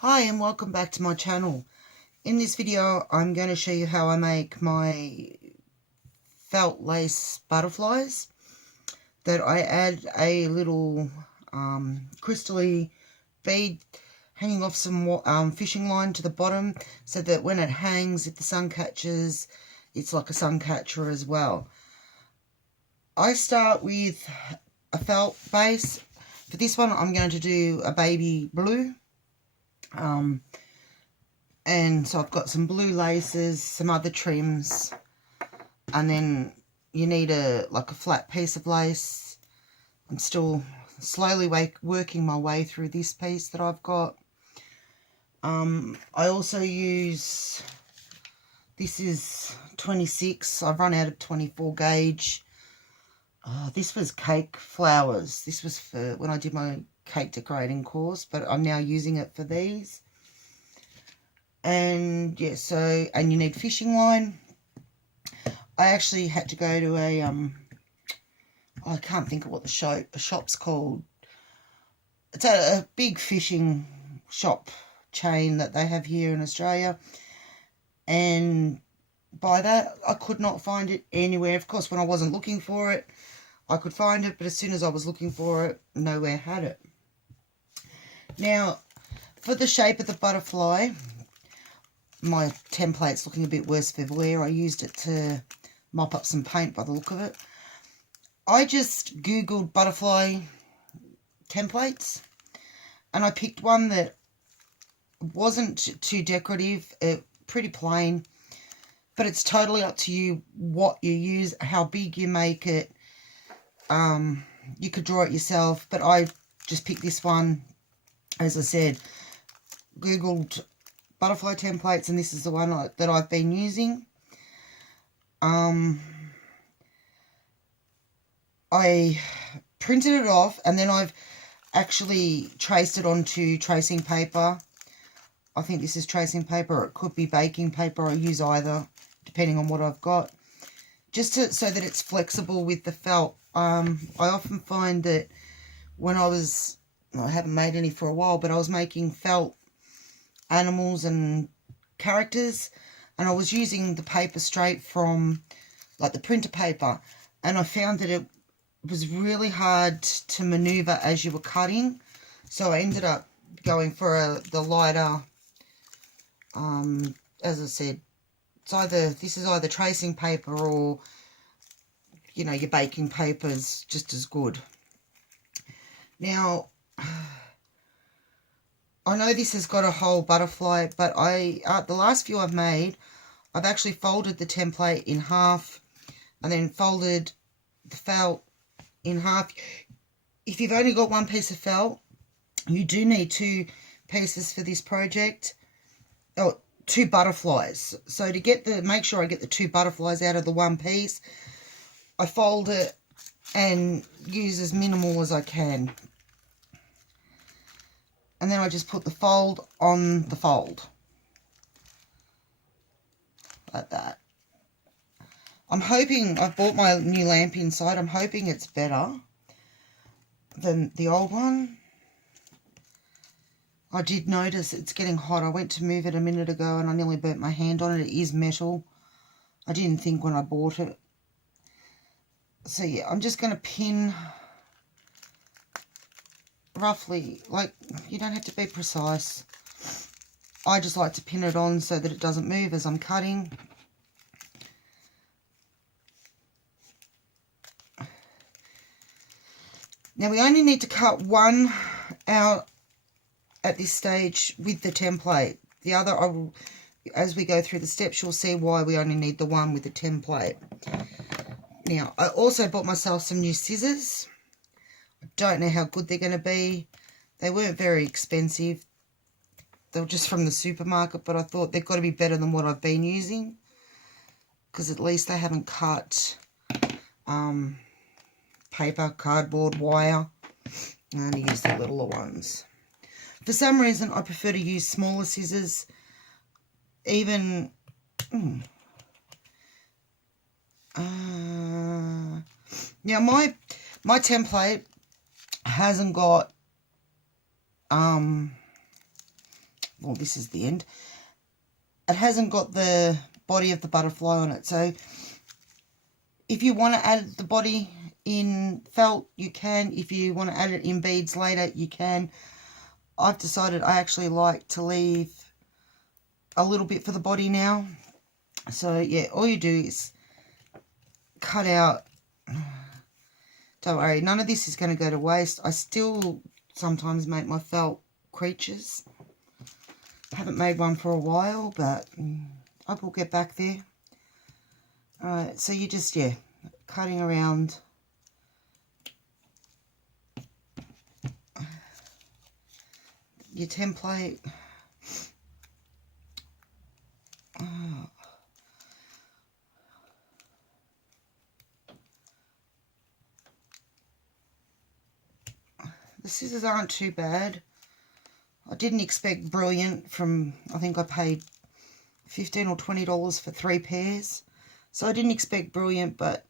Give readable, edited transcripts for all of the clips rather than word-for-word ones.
Hi and welcome back to my channel. In this video I'm going to show you how I make my felt lace butterflies that I add a little crystally bead hanging off some fishing line to the bottom so that when it hangs, if the sun catches, it's like a sun catcher as well. I start with a felt base. For this one I'm going to do a baby blue. And so I've got some blue laces, some other trims, and then you need a flat piece of lace. I'm still slowly working my way through this piece that I've got. I also use, this is 26, I've run out of 24 gauge. This was cake flowers. This was for when I did my cake decorating course, but I'm now using it for these. And yeah, so, and you need fishing line. I actually had to go to a, I can't think of what the shop's called. It's a big fishing shop chain that they have here in Australia. And by that, I could not find it anywhere. Of course, when I wasn't looking for it, I could find it. But as soon as I was looking for it, nowhere had it. Now, for the shape of the butterfly, my template's looking a bit worse for wear. I used it to mop up some paint by the look of it. I just googled butterfly templates and I picked one that wasn't too decorative, pretty plain, but it's totally up to you what you use, how big you make it. You could draw it yourself, but I just picked this one. As I said, googled butterfly templates, and this is the one that I've been using. I printed it off and then I've actually traced it onto tracing paper. I think this is tracing paper, or it could be baking paper. I use either depending on what I've got, just so that it's flexible with the felt. I often find that when I haven't made any for a while, but I was making felt animals and characters, and I was using the paper straight from like the printer paper, and I found that it was really hard to maneuver as you were cutting, so I ended up going for the lighter, as I said, this is either tracing paper or, you know, your baking paper is just as good. Now, I know this has got a whole butterfly, but the last few I've made, I've actually folded the template in half and then folded the felt in half. If you've only got one piece of felt, you do need two pieces for this project. Oh, two butterflies. So to make sure I get the two butterflies out of the one piece, I fold it and use as minimal as I can. And then I just put the fold on the fold. Like that. I'm hoping, I've bought my new lamp inside, I'm hoping it's better than the old one. I did notice it's getting hot. I went to move it a minute ago and I nearly burnt my hand on it. It is metal. I didn't think when I bought it. So yeah, I'm just going to pin roughly, like, you don't have to be precise. I just like to pin it on so that it doesn't move as I'm cutting. Now we only need to cut one out at this stage with the template. The other, as we go through the steps, you'll see why we only need the one with the template. Now, I also bought myself some new scissors. I don't know how good they're going to be. They weren't very expensive. They were just from the supermarket, but I thought they've got to be better than what I've been using, because at least they haven't cut paper, cardboard, wire. I only use the littler ones. For some reason, I prefer to use smaller scissors. Even, now my template hasn't got well, this is the end. It hasn't got the body of the butterfly on it. So if you want to add the body in felt, you can. If you want to add it in beads later, you can. I've decided I actually like to leave a little bit for the body now. So yeah, all you do is cut out. Don't worry, none of this is going to go to waste. I still sometimes make my felt creatures. I haven't made one for a while, but I will get back there. Alright, so you just, yeah, cutting around. Your template. Oh. The scissors aren't too bad. I didn't expect brilliant from, I think I paid $15 or $20 for 3 pairs. So I didn't expect brilliant, but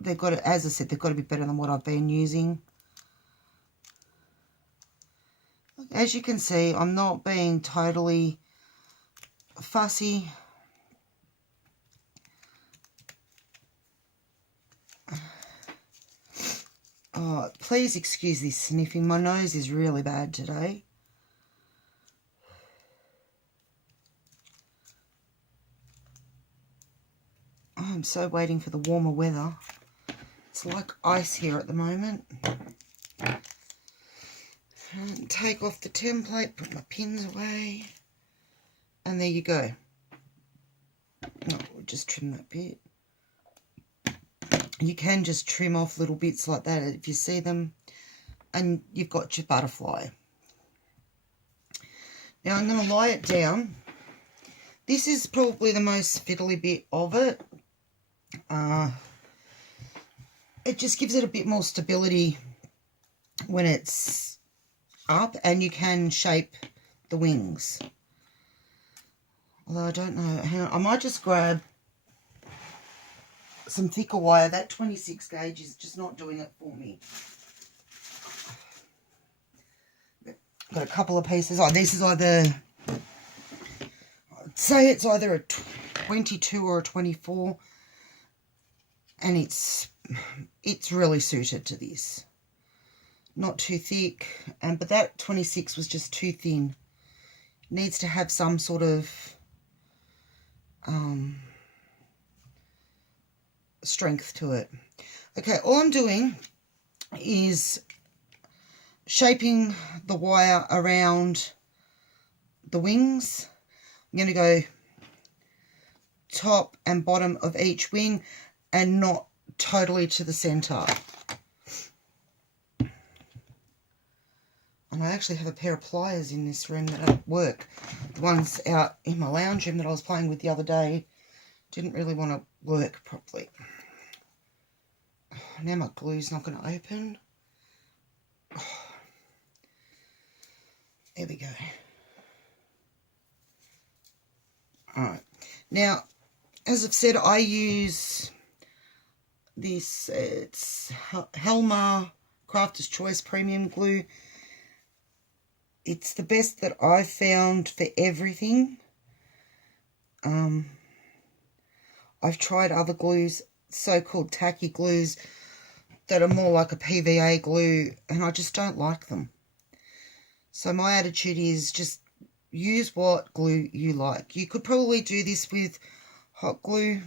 they've got to, as I said, they've got to be better than what I've been using. As you can see, I'm not being totally fussy. Oh, please excuse this sniffing. My nose is really bad today. Oh, I'm so waiting for the warmer weather. It's like ice here at the moment. And take off the template, put my pins away, and there you go. No, we'll just trim that bit. You can just trim off little bits like that if you see them, and you've got your butterfly. Now I'm going to lie it down. This is probably the most fiddly bit of it. It just gives it a bit more stability when it's up, and you can shape the wings. Although I don't know, hang on, I might just grab some thicker wire. That 26 gauge is just not doing it for me. Got a couple of pieces. Oh, this is either, I'd say it's either a 22 or a 24, and it's really suited to this. Not too thick, but that 26 was just too thin. It needs to have some sort of strength to it. Okay, all I'm doing is shaping the wire around the wings. I'm going to go top and bottom of each wing and not totally to the center. And I actually have a pair of pliers in this room that don't work. The ones out in my lounge room that I was playing with the other day didn't really want to work properly. Now my glue's not going to open. There we go. Alright. Now, as I've said, I use this, it's Helmer Crafter's Choice Premium Glue. It's the best that I've found for everything. I've tried other glues, so-called tacky glues, that are more like a PVA glue, and I just don't like them. So my attitude is just use what glue you like. You could probably do this with hot glue.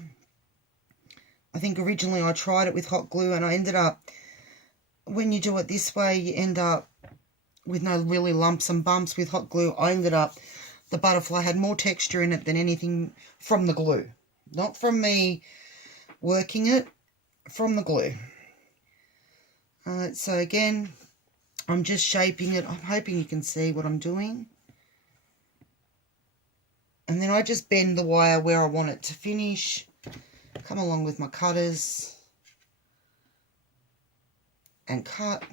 I think originally I tried it with hot glue, and I ended up, when you do it this way, you end up with no really lumps and bumps. With hot glue, I ended up, the butterfly had more texture in it than anything from the glue. Not from me working it, from the glue. So again, I'm just shaping it. I'm hoping you can see what I'm doing. And then I just bend the wire where I want it to finish. Come along with my cutters and cut.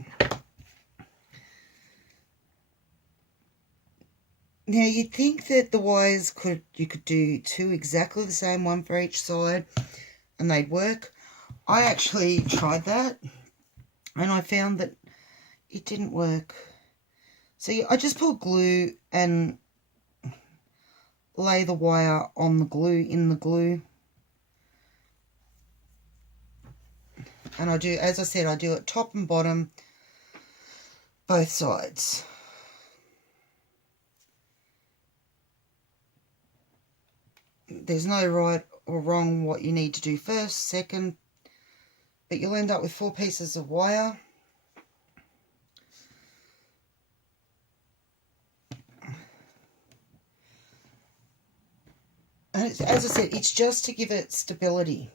Now you'd think that the wires you could do two exactly the same, one for each side, and they'd work. I actually tried that, and I found that it didn't work. So I just put glue and lay the wire on the glue, in the glue. And I do, as I said, I do it top and bottom, both sides. There's no right or wrong what you need to do first, second, but you'll end up with 4 pieces of wire. And it's, as I said, it's just to give it stability.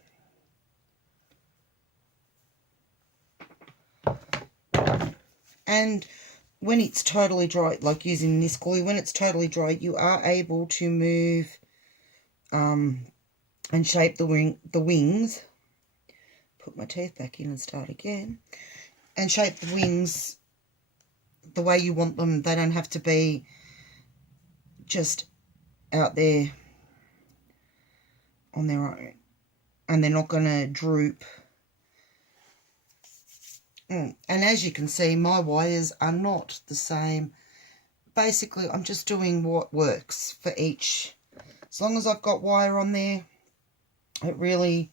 And when it's totally dry, like using this glue, when it's totally dry, you are able to move and shape the wings. Put my teeth back in and start again. And shape the wings the way you want them. They don't have to be just out there on their own. And they're not going to droop. And as you can see, my wires are not the same. Basically, I'm just doing what works for each. As long as I've got wire on there, it really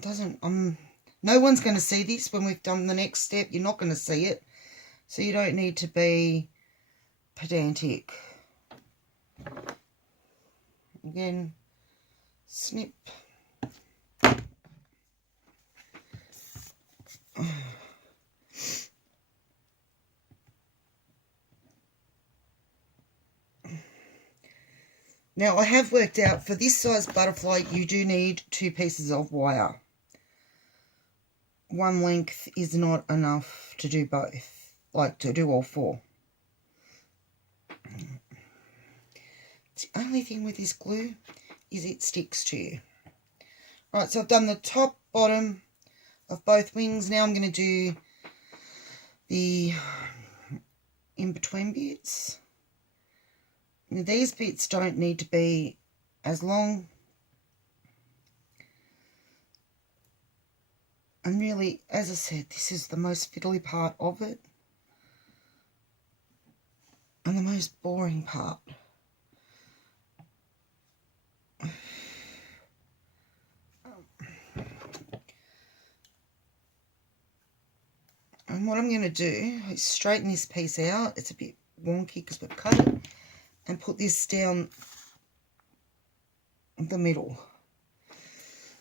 doesn't... no one's going to see this when we've done the next step. You're not going to see it. So you don't need to be pedantic. Again, snip. Now, I have worked out for this size butterfly, you do need 2 pieces of wire. One length is not enough to do both, like to do all 4. The only thing with this glue is it sticks to you. Right, so I've done the top, bottom of both wings. Now I'm going to do the in-between bits. Now, these bits don't need to be as long. And really, as I said, this is the most fiddly part of it. And the most boring part. And what I'm going to do is straighten this piece out. It's a bit wonky because we've cut it. And put this down the middle.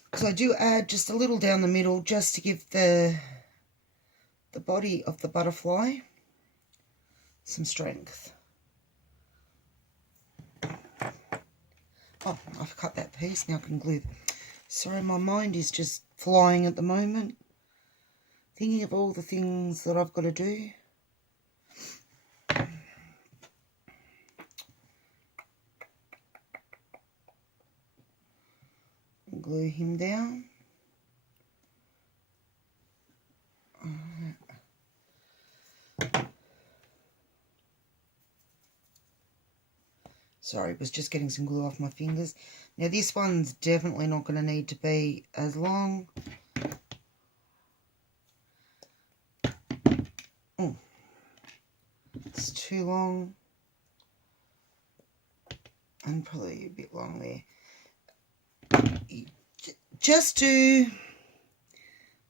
Because I do add just a little down the middle just to give the body of the butterfly some strength. Oh, I've cut that piece. Now I can glue. Sorry, my mind is just flying at the moment. Thinking of all the things that I've got to do. Glue him down. Sorry, it was just getting some glue off my fingers. Now this one's definitely not going to need to be as long. Oh, it's too long. And probably a bit long there. Just do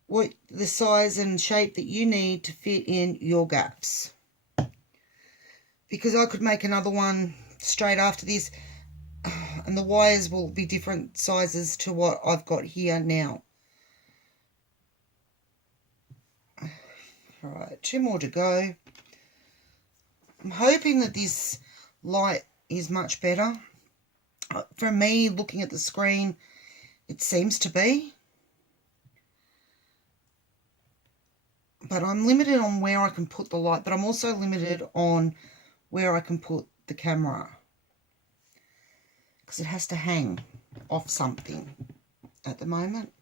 what the size and shape that you need to fit in your gaps. Because I could make another one straight after this, and the wires will be different sizes to what I've got here now. Alright, 2 more to go. I'm hoping that this light is much better. For me, looking at the screen, it seems to be. But I'm limited on where I can put the light, but I'm also limited on where I can put the camera. Because it has to hang off something at the moment.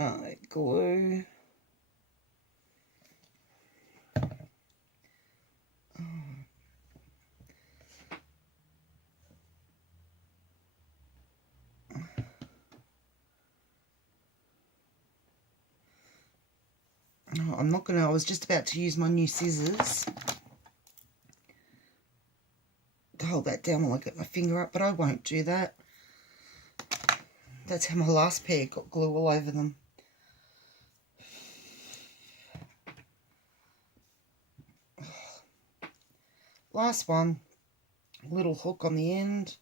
Alright, glue. Oh, I'm not going to, I was just about to use my new scissors to hold that down while I get my finger up, but I won't do that. That's how my last pair got glue all over them. Last one, little hook on the end.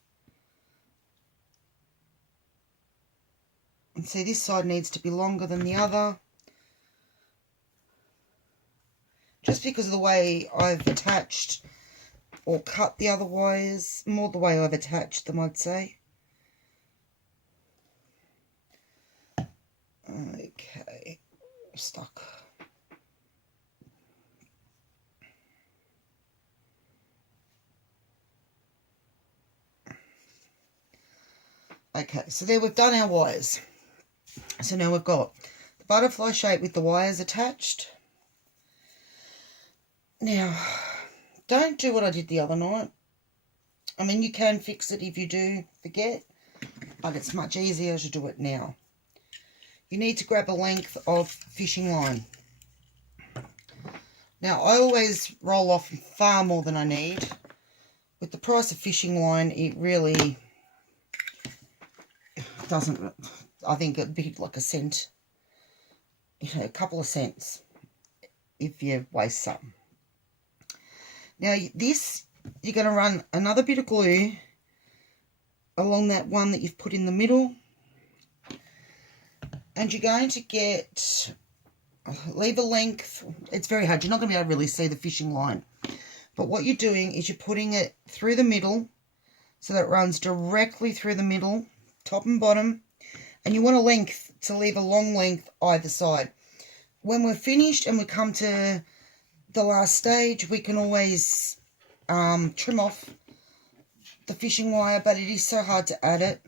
And see, this side needs to be longer than the other. Just because of the way I've attached or cut the other wires, more the way I've attached them, I'd say. Okay, stuck. Okay, so there we've done our wires. So now we've got the butterfly shape with the wires attached. Now, don't do what I did the other night. I mean, you can fix it if you do forget, but it's much easier to do it now. You need to grab a length of fishing line. Now, I always roll off far more than I need. With the price of fishing line, it really doesn't, I think it'd be like a cent, you know, a couple of cents if you waste some. Now, this, you're going to run another bit of glue along that one that you've put in the middle. And you're going to get, leave a length. It's very hard. You're not going to be able to really see the fishing line. But what you're doing is you're putting it through the middle so that it runs directly through the middle, top and bottom. And you want a length to leave a long length either side. When we're finished and we come to the last stage, we can always trim off the fishing wire, but it is so hard to add it.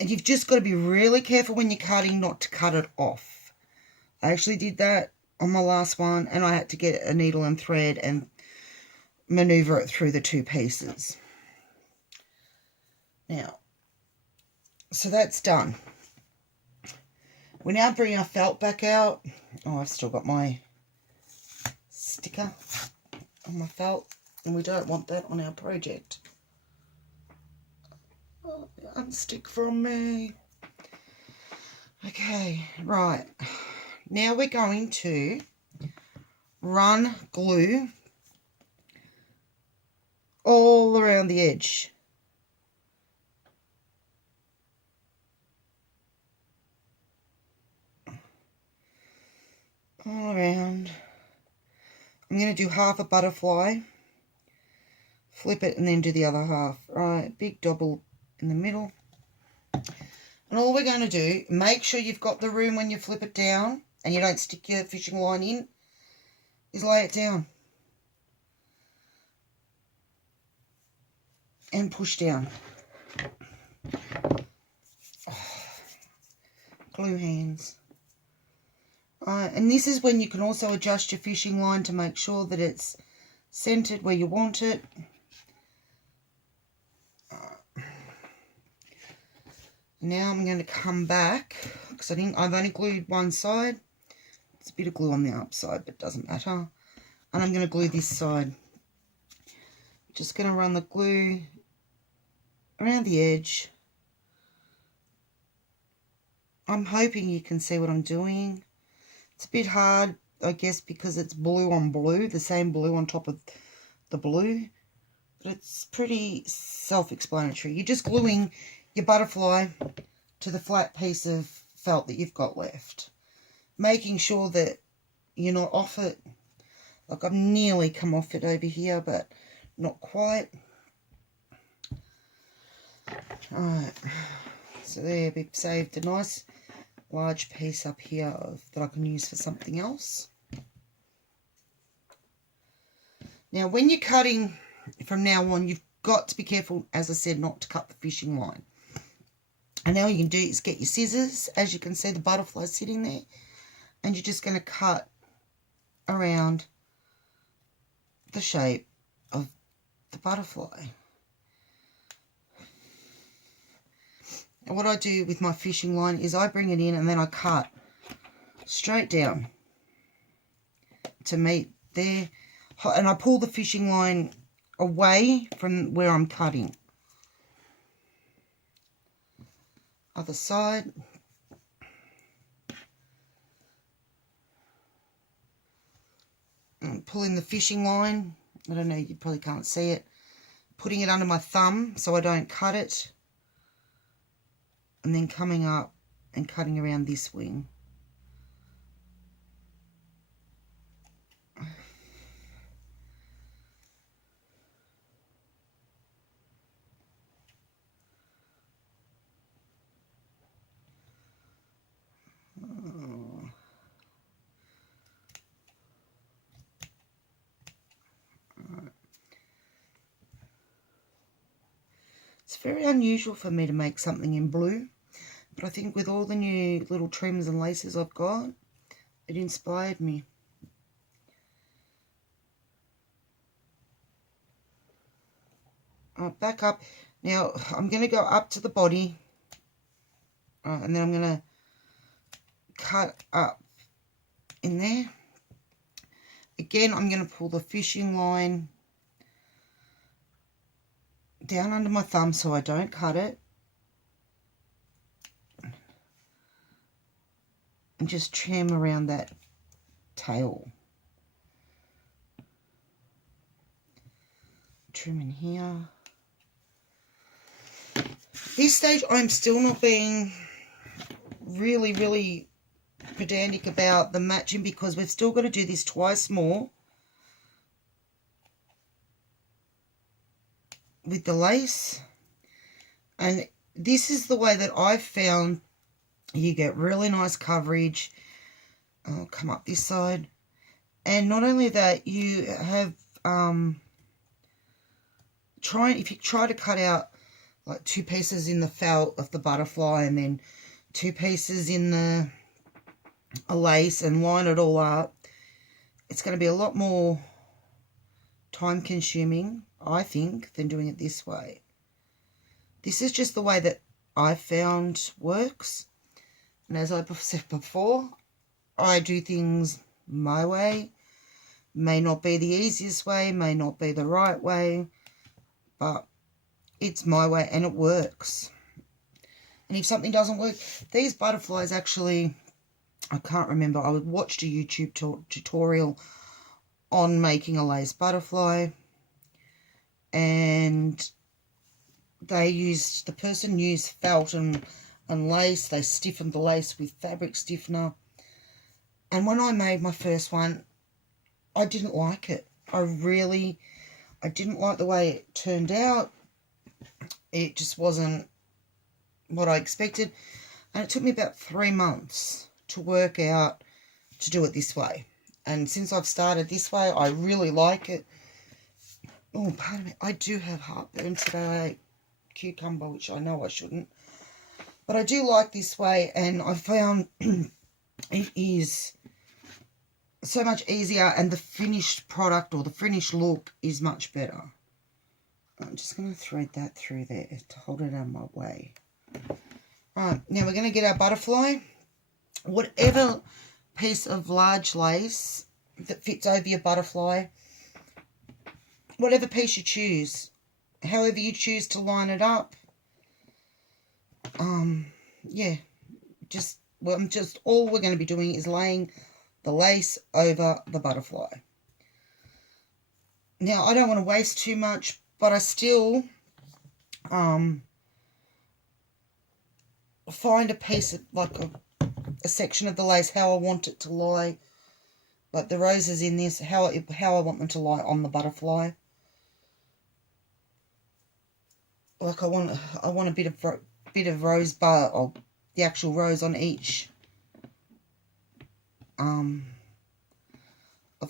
And you've just got to be really careful when you're cutting not to cut it off. I actually did that on my last one, and I had to get a needle and thread and maneuver it through the two pieces. Now, so that's done. We now bring our felt back out. Oh, I've still got my sticker on my felt, and we don't want that on our project. Oh, unstick from me. Okay, right. Now we're going to run glue all around the edge. All around. I'm going to do half a butterfly, flip it, and then do the other half. Right, big double in the middle. And all we're going to do, make sure you've got the room when you flip it down and you don't stick your fishing line in, is lay it down and push down. Oh, glue hands. And this is when you can also adjust your fishing line to make sure that it's centered where you want it. Now I'm going to come back, because I've only glued one side. There's a bit of glue on the upside, but it doesn't matter. And I'm going to glue this side. Just going to run the glue around the edge. I'm hoping you can see what I'm doing. It's a bit hard, I guess, because it's blue on blue, the same blue on top of the blue. But it's pretty self-explanatory. You're just gluing your butterfly to the flat piece of felt that you've got left. Making sure that you're not off it. Like I've nearly come off it over here, but not quite. Alright, so there we've saved a nice large piece up here that I can use for something else. Now when you're cutting from now on, you've got to be careful, as I said, not to cut the fishing line. And now all you can do is get your scissors. As you can see, the butterfly's sitting there. And you're just going to cut around the shape of the butterfly. And what I do with my fishing line is I bring it in and then I cut straight down to meet there. And I pull the fishing line away from where I'm cutting. Other side. And pulling the fishing line. I don't know, you probably can't see it. Putting it under my thumb so I don't cut it. And then coming up and cutting around this wing. It's very unusual for me to make something in blue, but I think with all the new little trims and laces I've got, it inspired me. Back up. Now I'm going to go up to the body, and then I'm going to cut up in there. Again, I'm going to pull the fishing line down under my thumb so I don't cut it. And just trim around that tail. Trim in here. At this stage, I'm still not being really pedantic about the matching because we've still got to do this twice more with the lace. And this is the way that I've found you get really nice coverage. I'll come up this side. And not only that, you have if you try to cut out like 2 pieces in the felt of the butterfly and then 2 pieces in a lace and line it all up, it's going to be a lot more time consuming, I think, than doing it this way. This is just the way that I found works. And as I've said before, I do things my way. May not be the easiest way, may not be the right way, but it's my way and it works. And if something doesn't work, these butterflies actually, I can't remember, I watched a YouTube tutorial on making a lace butterfly, and the person used felt and lace. They stiffened the lace with fabric stiffener. And when I made my first one, I didn't like it. I didn't like the way it turned out. It just wasn't what I expected. And it took me about 3 months to work out to do it this way. And since I've started this way, I really like it. Oh, pardon me. I do have heartburn today. I ate cucumber, which I know I shouldn't. But I do like this way, and I found it is so much easier, and the finished product or the finished look is much better. I'm just going to thread that through there to hold it out of my way. Alright, now we're going to get our butterfly. Whatever piece of large lace that fits over your butterfly, whatever piece you choose, however you choose to line it up, yeah, all we're going to be doing is laying the lace over the butterfly. Now, I don't want to waste too much, but I still find a piece of, like a section of the lace, how I want it to lie, like the roses in this, how I want them to lie on the butterfly. Like I want a bit of rose bar, or the actual rose on each of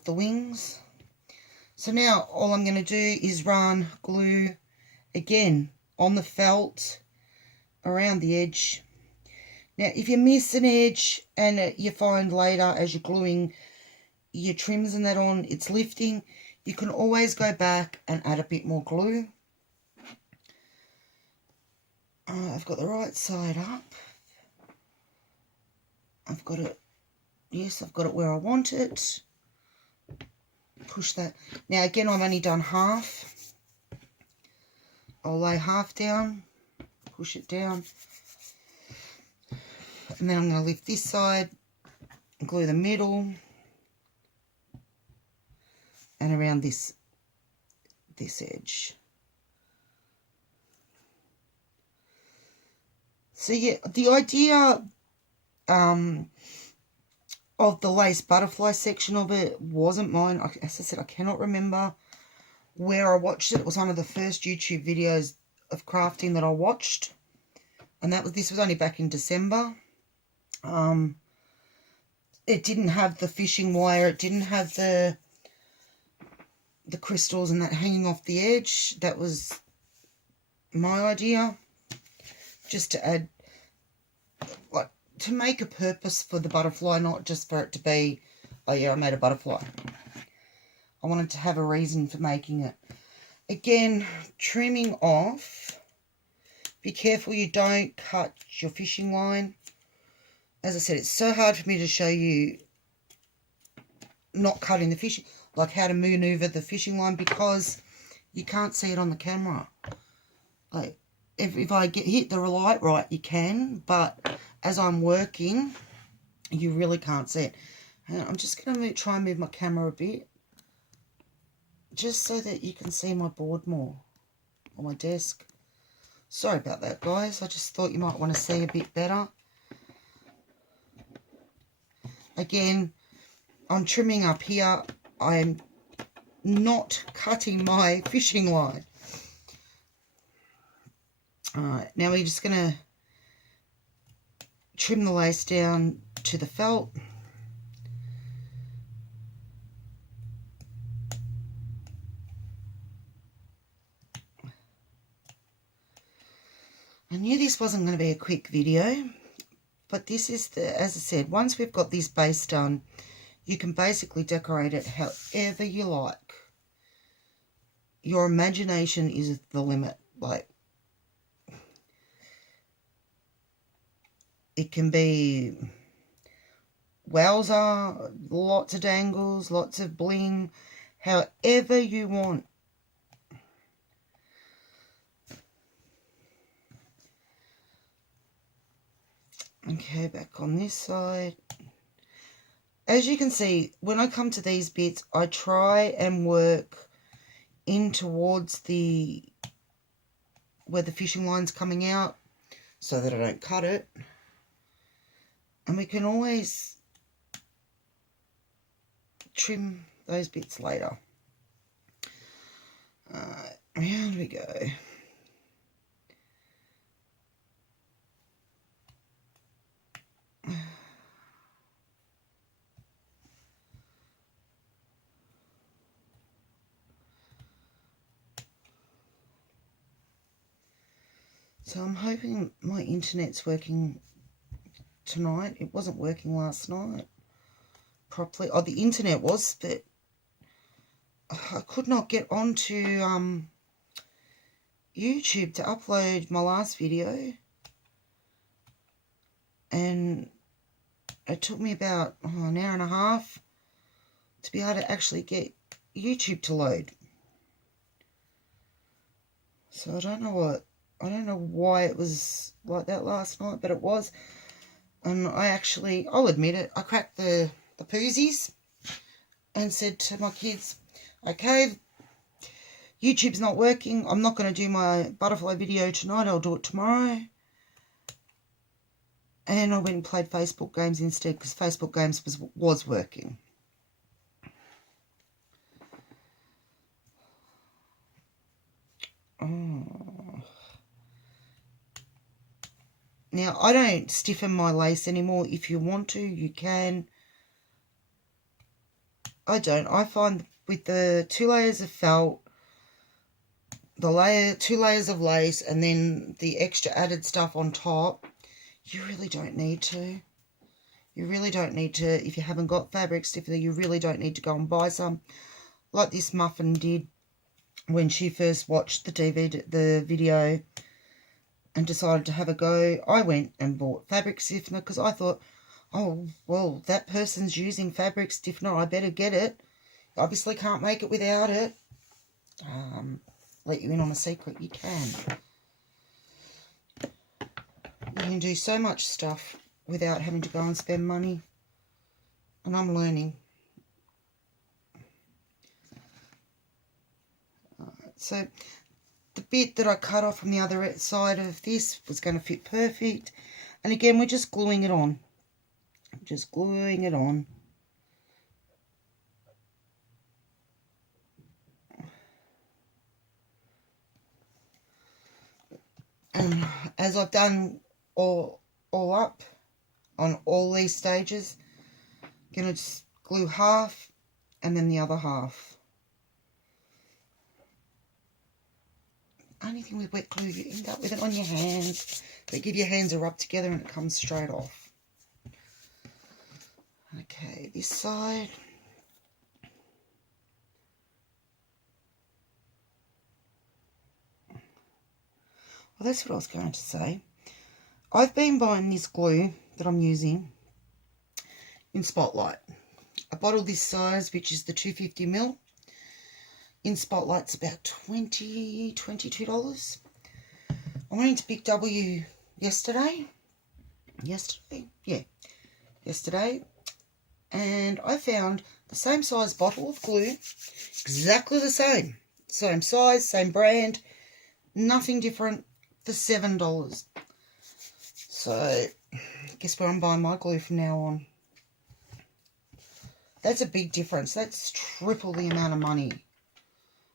the wings. So now all I'm going to do is run glue again on the felt around the edge. Now if you miss an edge and you find later as you're gluing your trims and that on, it's lifting, you can always go back and add a bit more glue. I've got the right side up. I've got it, yes, I've got it where I want it. push that. Now again, I've only done half. I'll lay half down, push it down, and then I'm going to lift this side, glue the middle, and around this edge. So yeah, the idea of the lace butterfly section of it wasn't mine. As I said, I cannot remember where I watched it. It was one of the first YouTube videos of crafting that I watched, and this was only back in December. It didn't have the fishing wire. It didn't have the crystals and that hanging off the edge. That was my idea, just to add, like, to make a purpose for the butterfly, not just for it to be, oh yeah, I made a butterfly. I wanted to have a reason for making it. Again, trimming off. Be careful you don't cut your fishing line. As I said, it's so hard for me to show you not cutting the fishing, like how to maneuver the fishing line, because you can't see it on the camera. Like, if I hit the light right, you can, but as I'm working, you really can't see it. And I'm just going to try and move my camera a bit, just so that you can see my board more, or my desk. Sorry about that, guys. I just thought you might want to see a bit better. Again, I'm trimming up here. I'm not cutting my fishing line. Alright, now we're just going to trim the lace down to the felt. I knew this wasn't going to be a quick video, but this is as I said, once we've got this base done, you can basically decorate it however you like. Your imagination is the limit. Like, it can be wowza, lots of dangles, lots of bling, however you want. Okay, back on this side. As you can see, when I come to these bits, I try and work in towards where the fishing line's coming out, so that I don't cut it. And we can always trim those bits later. Around we go. So I'm hoping my internet's working tonight. It wasn't working last night properly. Oh, the internet was, but I could not get onto YouTube to upload my last video. And it took me about an hour and a half to be able to actually get YouTube to load. So I don't know why it was like that last night, but it was. And I'll admit it, I cracked the poozies and said to my kids, okay, YouTube's not working. I'm not going to do my butterfly video tonight. I'll do it tomorrow. And I went and played Facebook games instead, because Facebook games was working. Oh. Now, I don't stiffen my lace anymore. If you want to, you can. I don't. I find with the 2 layers of felt, two layers of lace, and then the extra added stuff on top, you really don't need to. You really don't need to. If you haven't got fabric stiffener, you really don't need to go and buy some. Like this muffin did when she first watched the video and decided to have a go. I went and bought fabric stiffener because I thought, oh, well, that person's using fabric stiffener. I better get it. obviously can't make it without it. Let you in on a secret, you can. You can do so much stuff without having to go and spend money. And I'm learning. So the bit that I cut off from the other side of this was going to fit perfect. And again, we're just gluing it on. Just gluing it on. And as I've done all up on all these stages, I'm going to just glue half and then the other half. Only thing with wet glue, you end up with it on your hands. But give your hands a rub together and it comes straight off. Okay, this side. Well, that's what I was going to say. I've been buying this glue that I'm using in Spotlight. A bottle this size, which is the 250ml. In Spotlight's about $22. I went into Big W yesterday. Yesterday. And I found the same size bottle of glue. Exactly the same. Same size, same brand. Nothing different for $7. So, guess where I'm buying my glue from now on. That's a big difference. That's triple the amount of money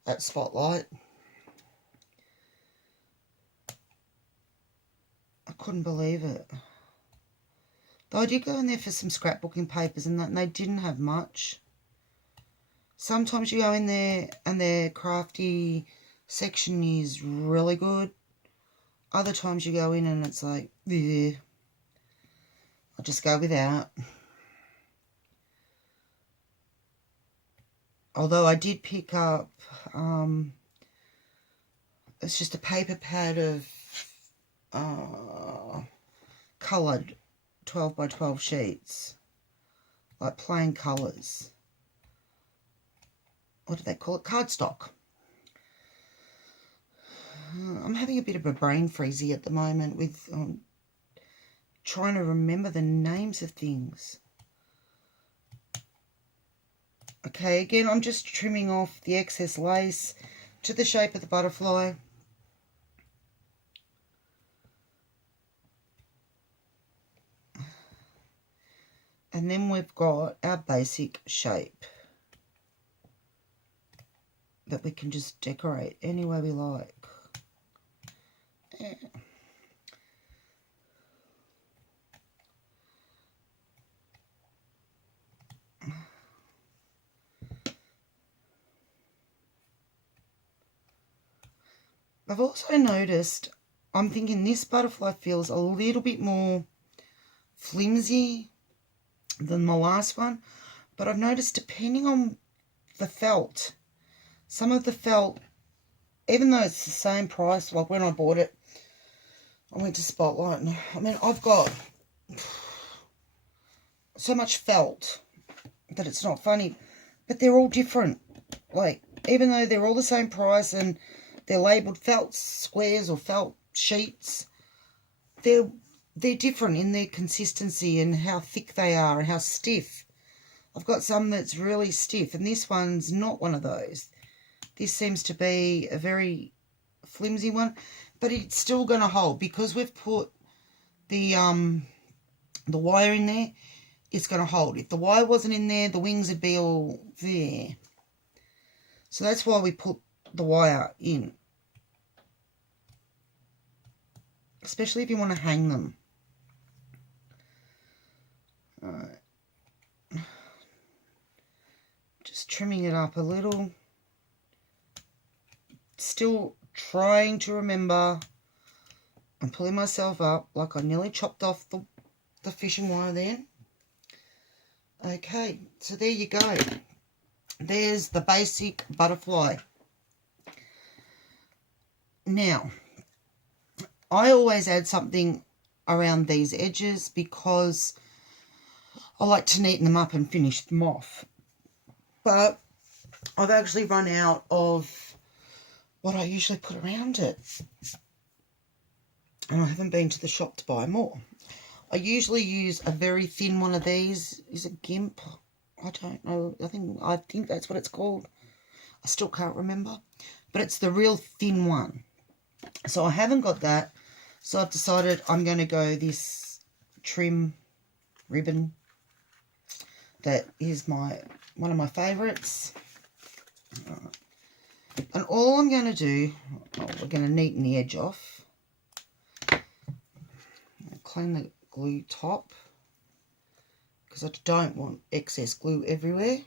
at Spotlight. I couldn't believe it. Though I did go in there for some scrapbooking papers and that, and they didn't have much. Sometimes you go in there and their crafty section is really good. Other times you go in and it's like, yeah, I'll just go without. Although I did pick up, it's just a paper pad of coloured 12 by 12 sheets, like plain colours. What do they call it? Cardstock. I'm having a bit of a brain freezy at the moment with trying to remember the names of things. Okay, again, I'm just trimming off the excess lace to the shape of the butterfly. And then we've got our basic shape that we can just decorate any way we like. Yeah. I've also noticed, I'm thinking this butterfly feels a little bit more flimsy than the last one, but I've noticed depending on the felt, some of the felt, even though it's the same price, like when I bought it, I went to Spotlight, and I mean, I've got so much felt that it's not funny, but they're all different. Like, even though they're all the same price and they're labelled felt squares or felt sheets, they're different in their consistency and how thick they are and how stiff. I've got some that's really stiff, and this one's not one of those. This seems to be a very flimsy one, but it's still going to hold because we've put the wire in there. It's going to hold. If the wire wasn't in there, the wings would be all there. So that's why we put the wire in, especially if you want to hang them. Alright. Just trimming it up a little. Still trying to remember. I'm pulling myself up like I nearly chopped off the fishing wire then. Okay, so there you go. There's the basic butterfly. Now, I always add something around these edges because I like to neaten them up and finish them off. But I've actually run out of what I usually put around it. And I haven't been to the shop to buy more. I usually use a very thin one of these. Is it GIMP? I don't know. I think that's what it's called. I still can't remember. But it's the real thin one. So I haven't got that. So I've decided I'm going to go this trim ribbon. That is one of my favourites. And all I'm going to do, we're going to neaten the edge off. Clean the glue top because I don't want excess glue everywhere.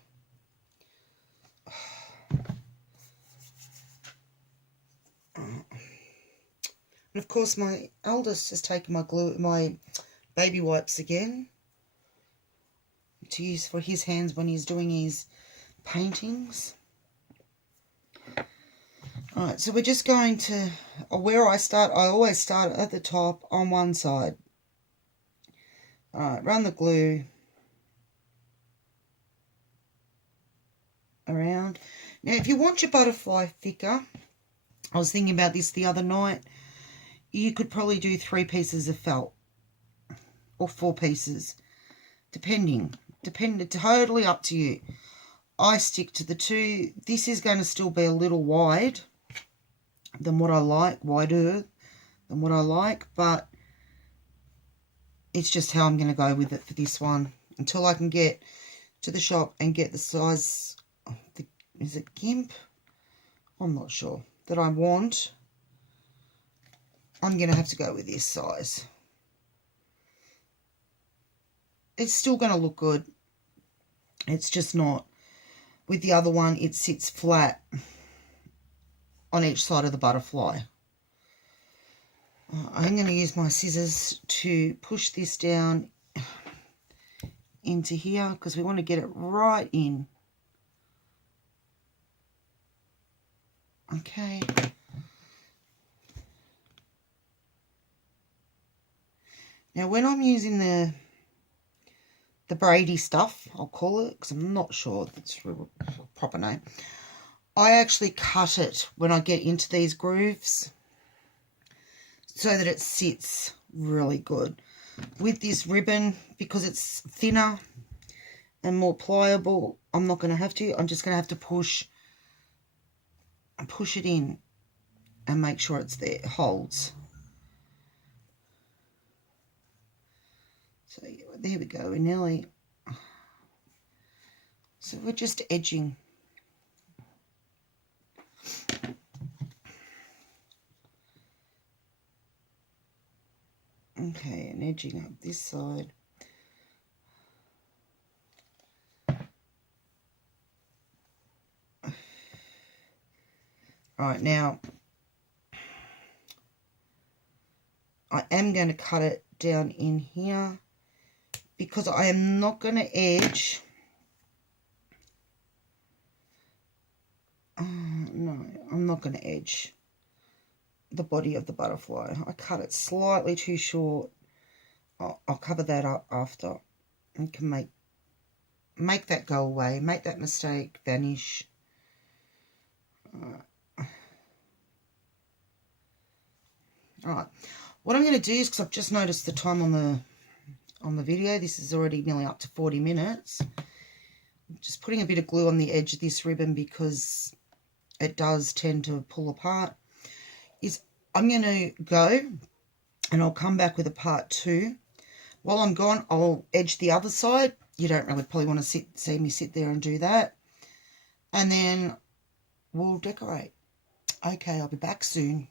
And of course my eldest has taken my baby wipes again to use for his hands when he's doing his paintings. Alright, so we're just going to, where I always start at the top on one side. Alright, run the glue around. Now, if you want your butterfly thicker, I was thinking about this the other night, you could probably do 3 pieces of felt or 4 pieces, depending, totally up to you. I stick to the 2. This is going to still be a little wide than what I like, wider than what I like, but it's just how I'm going to go with it for this one until I can get to the shop and get the size of is it GIMP? I'm not sure that I want. I'm going to have to go with this size. It's still going to look good. It's just not. With the other one, it sits flat on each side of the butterfly. I'm going to use my scissors to push this down into here because we want to get it right in. Okay. Now when I'm using the Brady stuff, I'll call it, because I'm not sure that's the proper name, I actually cut it when I get into these grooves so that it sits really good. With this ribbon, because it's thinner and more pliable, I'm not going to have to. I'm just going to have to push it in and make sure it's there, it holds. So there we go, we're nearly, so we're just edging. Okay, and edging up this side. Right, now I am going to cut it down in here because I am not going to edge. No, I'm not going to edge the body of the butterfly. I cut it slightly too short. I'll cover that up after and can make that go away, make that mistake vanish. Alright, what I'm going to do is, because I've just noticed the time on the video, this is already nearly up to 40 minutes. I'm just putting a bit of glue on the edge of this ribbon because it does tend to pull apart. I'm going to go and I'll come back with a part 2. While I'm gone, I'll edge the other side. You don't really probably want to see me sit there and do that. And then we'll decorate. Okay, I'll be back soon.